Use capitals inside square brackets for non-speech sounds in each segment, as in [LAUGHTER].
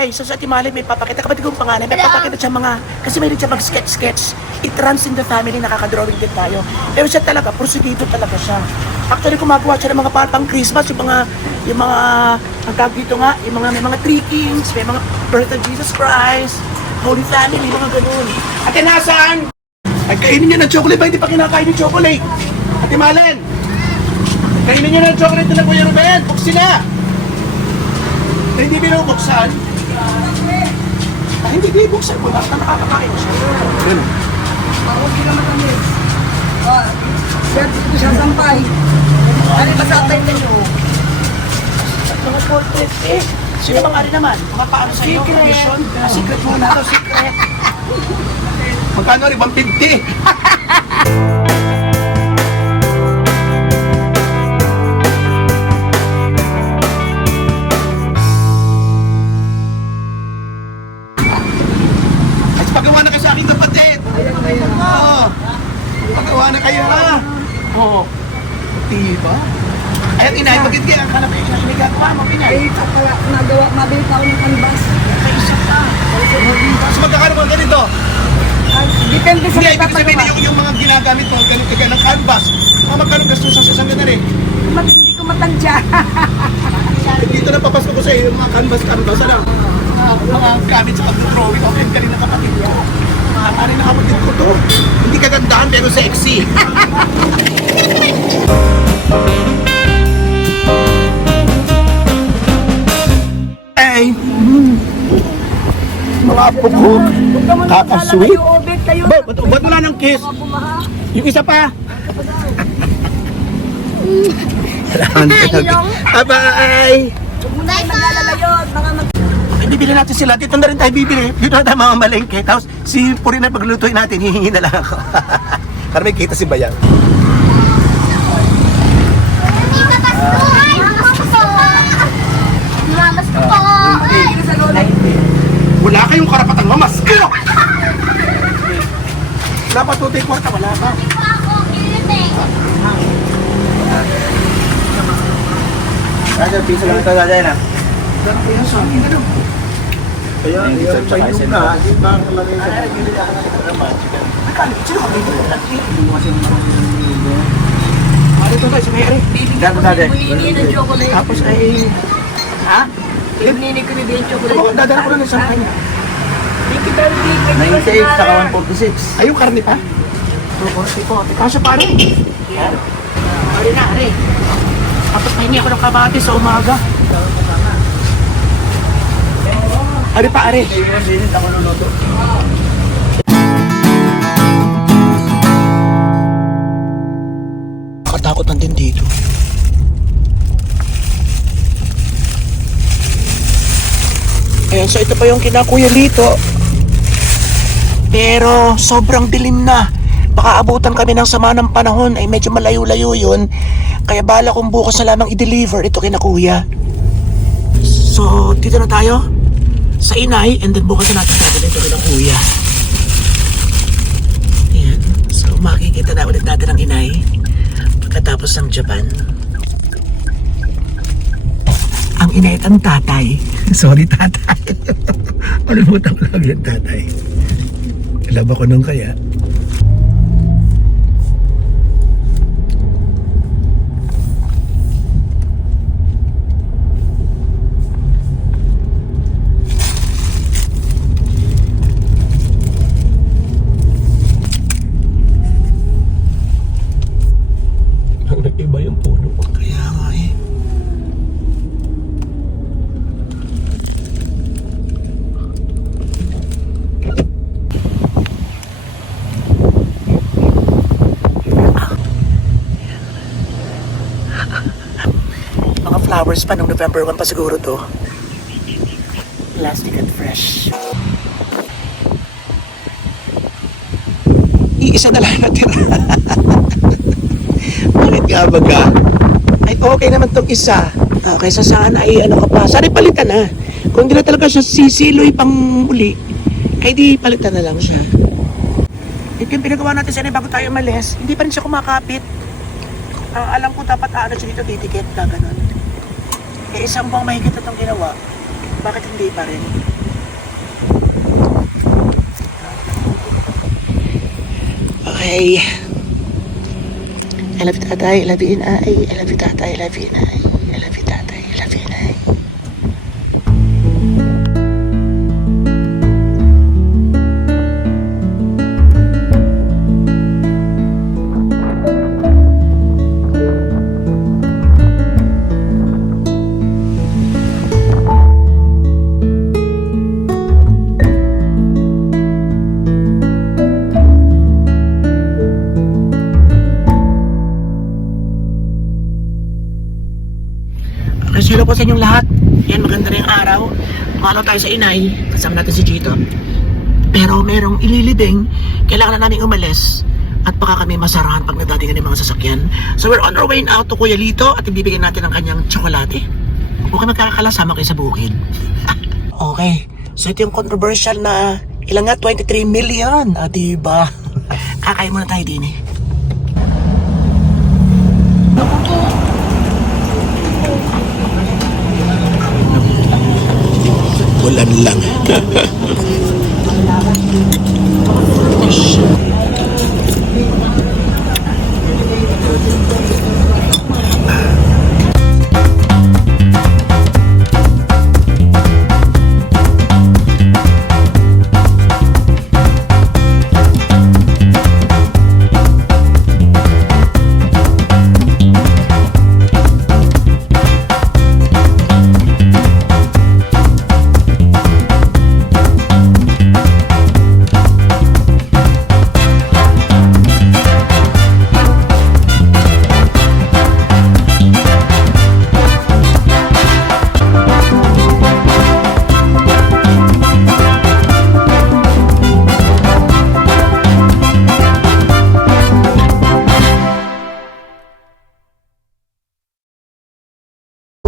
Okay, so sa Timali may papakita, kapatid kong pangalan, may papakita siya mga, kasi may siya mag-sketch-sketch. It runs in the family, nakaka-drawing din tayo. Pero siya talaga, porsigido talaga siya. Actually, gumagawa siya ng mga pang Christmas, yung mga, yung mga, ang tawag dito nga, yung mga, may mga three kings, may mga birth of Jesus Christ, Holy Family, mga ganun. Ate, nasaan? Ay, kainin niyo ng chocolate ba? Hindi pa kinakain ng chocolate. Ate Malen, kainin niyo ng chocolate na Kuya Ruben. Buksin na. Na hindi binubuksan. Ah, hindi binubuksan mo. Basta nakakakain siya. Ganun. Hindi naman kami. Ah, Sir, dito siya sampay. Ano ba sa atin ninyo? At mga portrait eh. Sino bang ari naman? Mga paano sa iyo? Secret. Ah, secret muna to, secret. Magkano rin? 150. [LAUGHS] Oo. Diba? Ayun, inay, bakit kaya ang hanap ay inay, inay gagawa mo, inay? Ay, ito pala, nagawa, mabili pa ako ng kanbas. May isa pa. Tapos magkakano mo ganito? Ah, Depende sa Hindi, ibig sabihin yung, yung mga ginagamit mo, ganito ka ng canvas. Mga magkano gastos sa sasang ganda rin? Hindi ko matansya. [LAUGHS] Dito na papasko ko sa iyo yung mga canvas, canvas, ano? Mga, mga gamit sa pag-drawing. Okay, ka rin ng kapatid ko. Rin ng kapatid ko to. Hindi kagandahan pero sexy. [LAUGHS] Ay, mga muna Kakasweet. kayo. Ba't ba't wala ng kiss? Yung isa pa. [LAUGHS] Bye-bye! Huwag mo na kayo maglalalayo. Baka mag... Bibili natin sila. Dito na rin tayo bibili. Dito na tayo mga malengke. Tapos si Puri na paglutuin natin, hihingi na lang ako. [LAUGHS] Para may kita si Bayan. Tita Pasko! Ay, Mamas ko po! Mamas ko po! Hindi sa lola. Wala kayong karapatan mamasko! Wala pa tutay kwarta, wala pa. Hindi po ako kilinig. Kaya piso lang ito dati na. Ganun kaya sa akin, ano? Kaya yung may yung na, di ba ang lagay sa Akala, sino ka dito? Ah, dito tayo sa may-ari. Gato dati. Hindi ng chocolate. Tapos ay... Ha? Hindi ko rin yung chocolate. Dadala ko na sa kanya. Thank you very much. 98 saka 146. Ay, yung karne pa? Kaso pare. Pare na, are. Tapos nahingi ako ng kabati sa umaga. Are pa. Sinit ako nunoto. Nakatakot lang din dito. Ayan, so ito pa yung kina Kuya Lito. Pero sobrang dilim na. Baka abutan kami ng sama ng panahon ay medyo malayo-layo yun. Kaya bala kong bukas na lamang i-deliver ito kina. So, dito na tayo sa inay and then bukas na natin natin ito kina Kuya. Ayan. So, makikita na ulit natin ang inay pagkatapos ng Japan. Ang inay at ang tatay. [LAUGHS] Sorry, tatay. [LAUGHS] Kalimutan ko lang yung tatay. Alam ako nung kaya. Nag-iba yung puno. Kaya nga eh. Mga flowers pa nung November 1 pa siguro to. Plastic and fresh. Iisa na lang natira. [LAUGHS] baga-baga, ay okay naman tong isa. Uh, kaysa sana ay ano ka pa, sana palitan na. Kung hindi na talaga siya sisiloy pang uli, ay di palitan na lang siya. Ito yung pinagawa natin sana bago tayo umalis, hindi pa rin siya kumakapit. Uh, alam ko dapat aano siya dito titikit na ganun. Eh isang buwang mahigit itong ginawa, bakit hindi pa rin? Okay. I love you, tatay. I love you, inay. I love you, tatay. I love you, inay. I love you, po sa inyong lahat. Yan, maganda na yung araw. Pumalaw tayo sa inay. Kasama natin si Chito. Pero merong ililibing. Kailangan na namin umalis. At baka kami masarahan pag nagdatingan ng mga sasakyan. So we're on our way now to Kuya Lito at ibibigyan natin ang kanyang tsokolate. Huwag ka magkakalasama kayo sa bukid. [LAUGHS] okay. So ito yung controversial na ilang nga? 23 million. Ah, diba? [LAUGHS] Kakain muna tayo din eh. Ulan lang. [LAUGHS]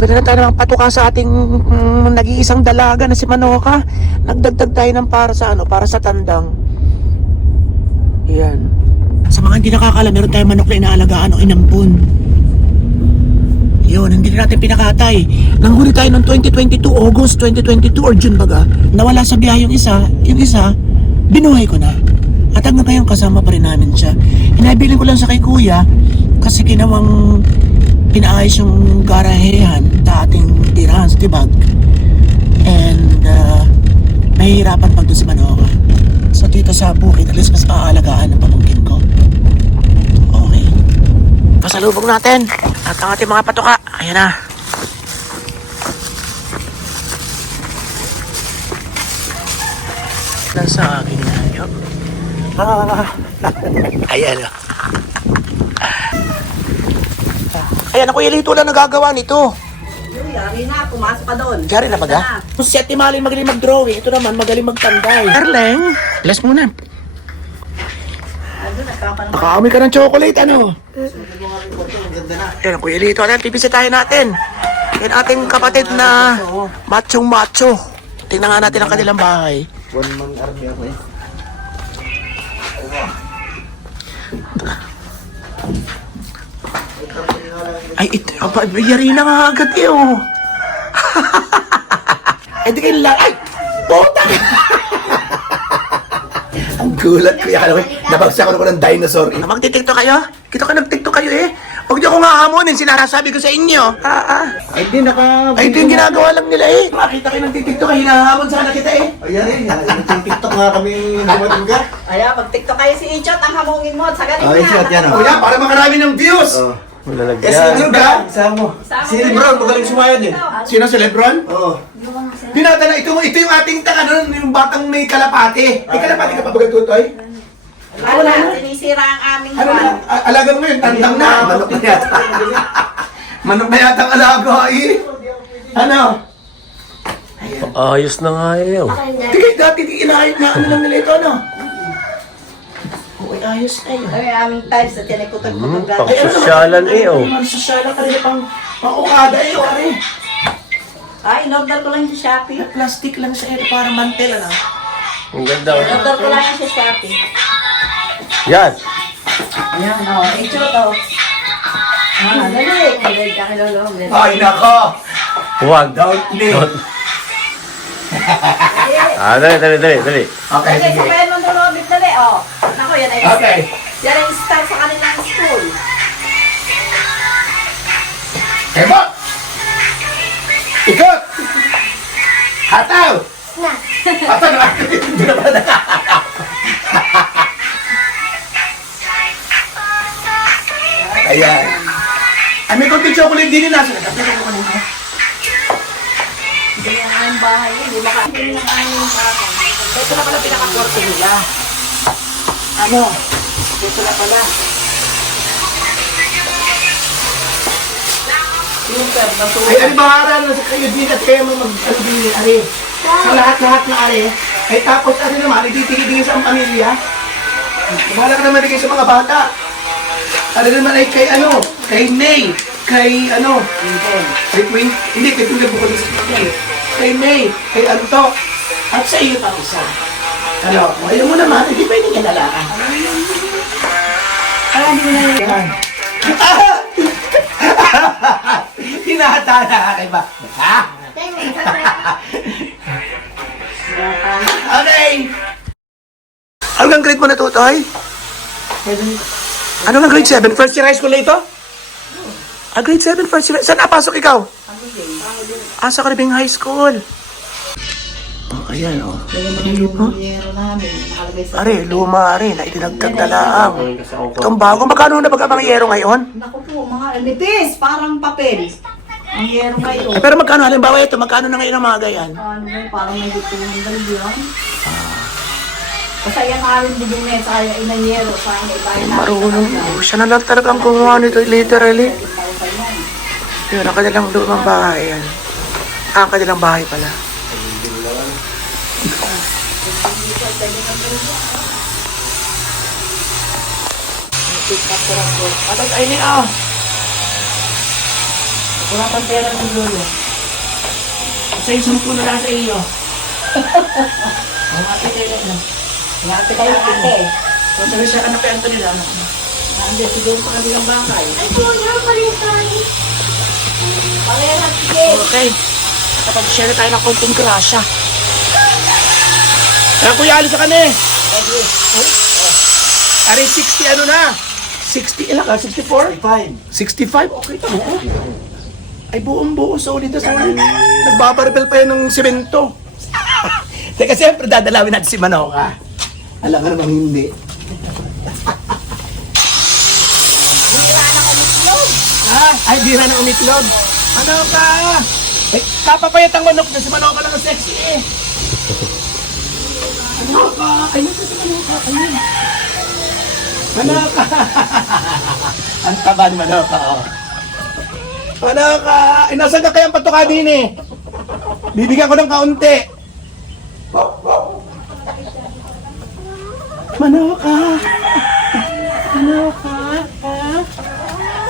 Pwede na tayo namang patuka sa ating mm, nag-iisang dalaga na si Manoka. Nagdagdag tayo ng para sa ano, para sa tandang. Yan. Sa mga hindi nakakala, meron tayong manok na inaalagaan o inampun. Yun, hindi na natin pinakatay. Nanghuli tayo noong 2022, August 2022 or June baga. Nawala sa biyahe yung isa, yung isa, binuhay ko na. At hanggang ngayon kasama pa rin namin siya. Inabilin ko lang sa kay kuya kasi kinawang pinaayos yung garahehan dating tirahan sa Tibag. And uh, nahihirapan pag doon si Manoka. So dito sa bukid, at least mas maaalagaan ng pamangkin ko. Okay. Pasalubong natin at ang ating mga patuka. Ayan na. Nasa akin na yun. Ah, ayan o. Ayan ako, ilito lang nagagawa nito. Yari na, pumasok ka doon. Diyan na baga? Kung si Ate Malin magaling mag-drawing, ito naman magaling magtanday. Erleng, bless muna. Nakaamoy ka ng chocolate, ano? Yan ang kuya Lito. Ano, pipisitahin natin. Yan ating kapatid na machong macho. Tingnan nga natin ang kanilang bahay. One man army ako eh. Ay, ito, aba, yari na nga agad eh, oh. [LAUGHS] Ay, di kayo lang, ay, puta! [LAUGHS] Ang gulat ko, yan, nabagsak ko ng dinosaur. Eh. Magtitiktok kayo? Kita ka nagtiktok kayo eh. Huwag niyo akong hahamonin, sinarasabi ko sa inyo. Ah, ah. Ay, di naka... Ay, ito yung ginagawa lang nila eh. Makita kayo nagtitiktok, hinahamon sana kita eh. Ayan, yung TikTok nga kami dumating ka. Ayan, pag TikTok kayo si Ichot, ang hamungin mo. Sa galing Ay, shot yan, oh. Kuya, para makarami ng views. Oh. Eh, sino ka? Isa mo. Sama Si mo Lebron, magaling sumayad eh. Sino si Lebron? Oo. Pinatana, ito, ito yung ating taka nun, yung batang may kalapate. May kalapate ka pa ba tutoy? Wala, sinisira ang aming Ano na? a- Alaga mo ngayon, tandang na. Manok na yata. [LAUGHS] Manok na yata ang alaga eh. Ano? Ayos na nga yun. Tigay dati, inahit na ano lang nila ito, ano? Ayos na yun. Ay, aming tiles yan ay kutag-kutag pang- Sosyalan eh, oh. Ang sosyalan ka rin pang, pang ukada eh, oh, are. Ay, in-order ko lang sa Shopee. Plastic lang siya, ito parang mantel, ano? Ang ganda. oh. In-order ko lang yan sa Shopee. Yan. Ayan, o. Oh, Ichot, o. Ah, dali. Dali ka kilolo. Ay, nako! Huwag. Don't. Don't. Ah, dali, dali, dali, dali. Okay, Dali, sige. sabayan mo ng lobit, dali, o. Yan ay Okay. Yan ang start sa kanilang school. Ebo! Ikot! Hataw! Na. Hataw na! Hindi na pala. Ayan. Ay, may konting chocolate din nasa. Nagkapit ko kanina. Hindi aming bahay. Hindi maka... Hindi yung aming bahay. Ito na pala pinaka-korte nila. Ano? Ito na pala. Super, Ay, ano bahara na sa kayo din at kayo mag ano din ni Ari. Sa lahat-lahat na Ari. Ay tapos ano naman, ititigil sa ang pamilya. Bahala ka naman bigay sa mga bata. Ano naman ay kay ano, kay May, kay ano, kay Queen, hindi, kay Queen. Kay May, kay Anto, at sa iyo pa isa. Ano, ayaw mo naman, hindi pwede ka nalaan. Kaya hindi mo na yun. [LAUGHS] Hinahata na kay ba? Ha? [LAUGHS] Okay. Hanggang grade mo na tutoy? Ano nga grade 7? First year high school na ito? Ah, grade 7, first year. Saan napasok ikaw? Ah, sa Karibing High School. Oh, ayan, oh. Namin. Nakalagay sa... Are, luma are, na itinagtag na laang. Itong bago, magkano na baga mga yero ngayon? Naku po, mga nipis, parang papel. Ang yero ngayon. Eh, pero magkano, halimbawa ito, magkano na ngayon ang mga gayan? Ano ba, parang may dito yung dalyan. Basta yan aling bigyan na sa kaya inang yero. Sa kanya ibayan natin. Marunong. Oh, siya na lang talagang kumuha nito, literally. Yun, ang kanilang lumang bahay yan. Ah, ang kanilang bahay pala. Ano ay ni ah? Wala pang pera ng lolo. Sa isang puno lang sa iyo. Ang ate kayo na. Yate kayo ate. Kung sabi siya, anak nila. anak mo. Nandiyan siguro sa kanilang bahay. Ito na palitan. Pangeran, sige. Okay. Nakapag-share tayo ng konting grasya. Kaya kuya, alis ka na eh. Ari, 60 ano na? 60, ilan ka? 64? 65. 65? Okay, tamo. Ay, buong buo. Solid na solid. Nagbabarbel pa yan ng simento. [LAUGHS] Teka, siyempre dadalawin natin si Manoka. Alam ka namang hindi. Ah, ay, di na umitlog. Manoka! Eh, kapapayat ang manok na si Manoka lang ang sexy eh. Manoka! Ayun si Manoka, ayun. Manoka! ang taba ni Manoka, oh. Manoka! Ay, nasan ka kaya ang patuka din eh? Bibigyan ko ng kaunti. Manoka! Manoka!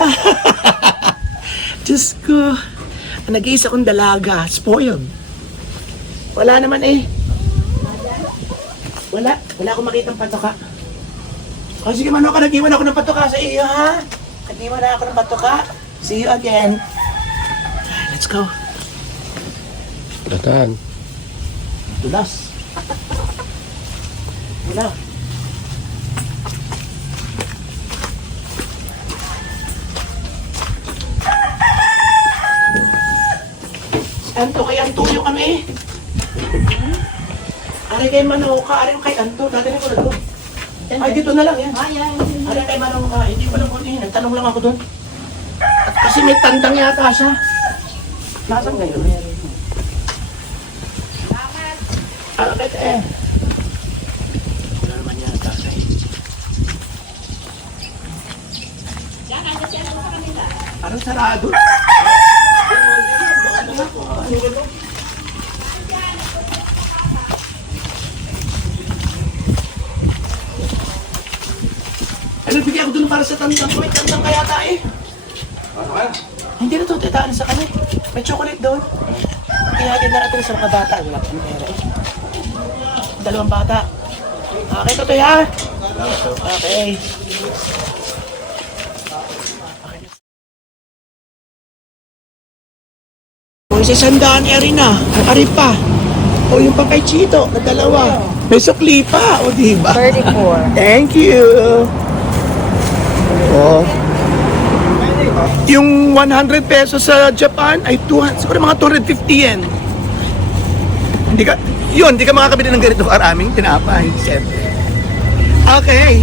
[LAUGHS] Diyos ko. Nag-iisa kong dalaga. Spoiled. Wala naman eh. Wala. Wala akong makitang patoka. O sige, mano ka, nag-iwan ako ng patoka sa iyo, ha? Nag-iwan na ako ng patoka. See you again. Let's go. Datan. Dulas. Wala. Anto, kay Anto yung kami. Ari kay Manoka, ari kay Anto. Dati na ko na doon. Ay, dito na lang yan. Ayan. Ari kay Manoka, hindi ko lang kung eh. Nagtanong lang ako doon. Kasi may tandang yata siya. Nasaan ngayon? Ah, bakit eh? Wala naman yata siya eh. Parang sarado. [LAUGHS] Ano, bigyan ko dun para sa tandang ko. May tandang kaya ta eh. Hindi na to, titaan sa kanya. May chocolate doon. Kaya na natin sa mga bata. Wala pang pera eh. Dalawang bata. Okay, Totoy ha? Okay. O, sa sandaan eri na. Ari pa. O, yung pa kay Chito, na dalawa. May sukli pa, o diba? 34. Thank you. Oo. Yung 100 pesos sa Japan ay 200, siguro mga 250 yen. Hindi ka, yun, hindi ka makakabili ng ganito karaming tinapay. Siyempre. Okay.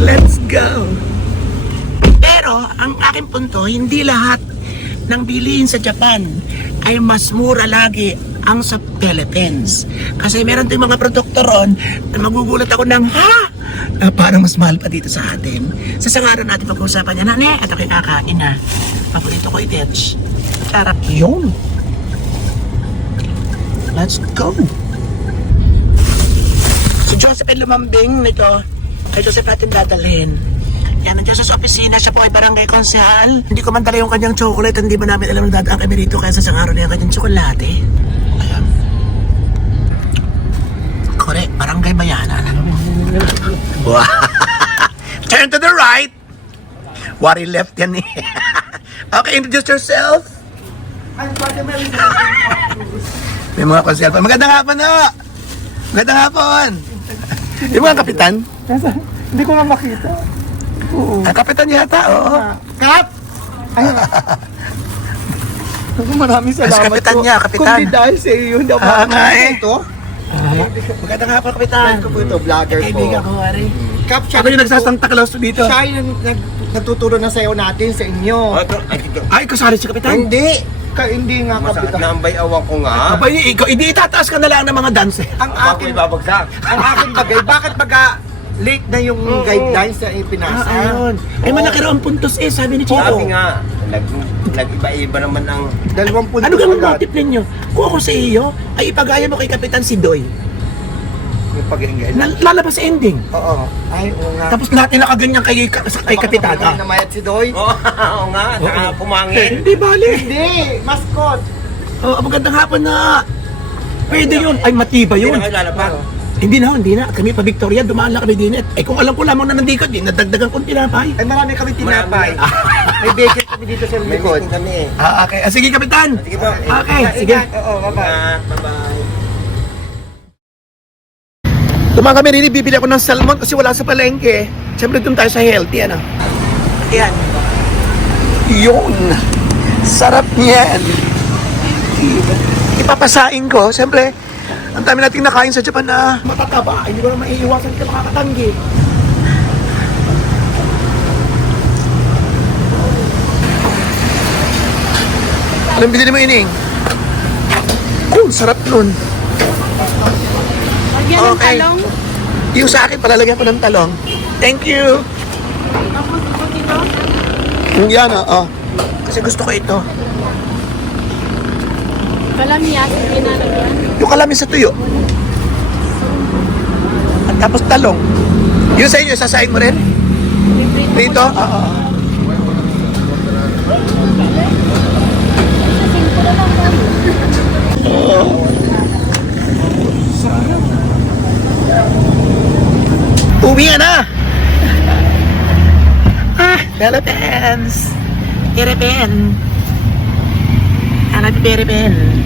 Let's go. Pero, ang aking punto, hindi lahat ng bilihin sa Japan ay mas mura lagi ang sa Philippines. Kasi meron din mga produkto ron na magugulat ako ng, ha? Na parang mas mahal pa dito sa atin. Sa sangaran natin pag-uusapan niya, nane, ito kay kakain na. Paborito ko i-ditch. Sarap yun. Let's go. Si Joseph ay lumambing nito. Kay Joseph natin dadalhin. Yan, nandiyan sa opisina. Siya po ay barangay konsehal. Hindi ko man dala yung kanyang chocolate. Hindi ba namin alam na dadaan kami rito kaya sa isang araw na yung kanyang tsokolate. Ayan. Correct. Barangay Bayanan. Wow. [LAUGHS] Turn to the right. Wari left yan eh. [LAUGHS] okay, introduce yourself. [LAUGHS] May mga konsehal pa. Magandang hapon na. Magandang hapon. Yung mga kapitan? Hindi ko nga makita. Ang kapitan yata, oo. Kap! Ayun. Ako maraming Mas salamat kapitan po. niya, kapitan. Kundi dahil sa iyo, hindi ako Ah, nga eh. ito. Magandang hapon, kapitan. Ito po ito, vlogger po. Kaibigan ko, Wari. Kap, siya Ako yung nagsasanta Claus dito. Siya yung nag, nagtuturo na sayo natin sa inyo. Ay, kasali si kapitan. Hindi. Ka, hindi nga Masakit kapitan. na ang bayawan ko nga. Abay, ikaw, hindi itataas ka na lang ng mga dancer. Ang Ako akin, ibabagsak. ang akin bagay, bakit baga late na yung guidelines na ipinasa? Ah, ayun. Ay, malaki raw ang puntos eh, sabi ni Chico. Sabi nga, nag, nag-iba-iba naman ang... Dalawang puntos Ano kang agad. motive ninyo? Kung ako sa iyo, ay ipagaya mo kay Kapitan si Doy. Yung pag-ingay. Na, lalabas sa ending. Oo. Ay, oo nga. Tapos lahat nila kaganyan kay, kay, kay Kapitan. Ah. namayat si Doy. Oo [LAUGHS] oo nga, saka pumangin. Hindi bali. Hindi, mascot. Oh, magandang hapon na. Pwede yun. Ay, matiba Hindi yun. na kayo lalapag. Hindi na, hindi na. Kami pa Victoria, dumaan lang kami din. Ay, kung alam ko lamang na nandito, di nadagdagan kong tinapay. Ay, marami kami tinapay. Marami. May bacon kami dito sa May likod. meeting kami eh. Ah, okay. Ah, sige, Kapitan. Sige po. Okay, sige. Oo, bye-bye. Ingat, Bye-bye. Dumaan kami rin, bibili ako ng salmon kasi wala sa palengke. Siyempre, doon tayo sa healthy, ano? Yan. Yun. Sarap niyan. Ipapasain ko. Siyempre, ang dami nating nakain sa Japan na matataba. Hindi ko na maiiwasan ka makakatanggi. Anong binili mo, Ining? Oh, sarap nun. Lagyan ng Okay. talong. Yung sa akin, palalagyan ko ng talong. Thank you. Tapos po dito. Yung yan, oo. Kasi gusto ko ito. Kalamiyas, hindi nalagyan. Yung kalamin sa tuyo. At tapos talong. Yun sa inyo, sasain mo rin? Dito? Oo. Uwi ka na! Ah, Philippines! Philippines! Hanap Philippines!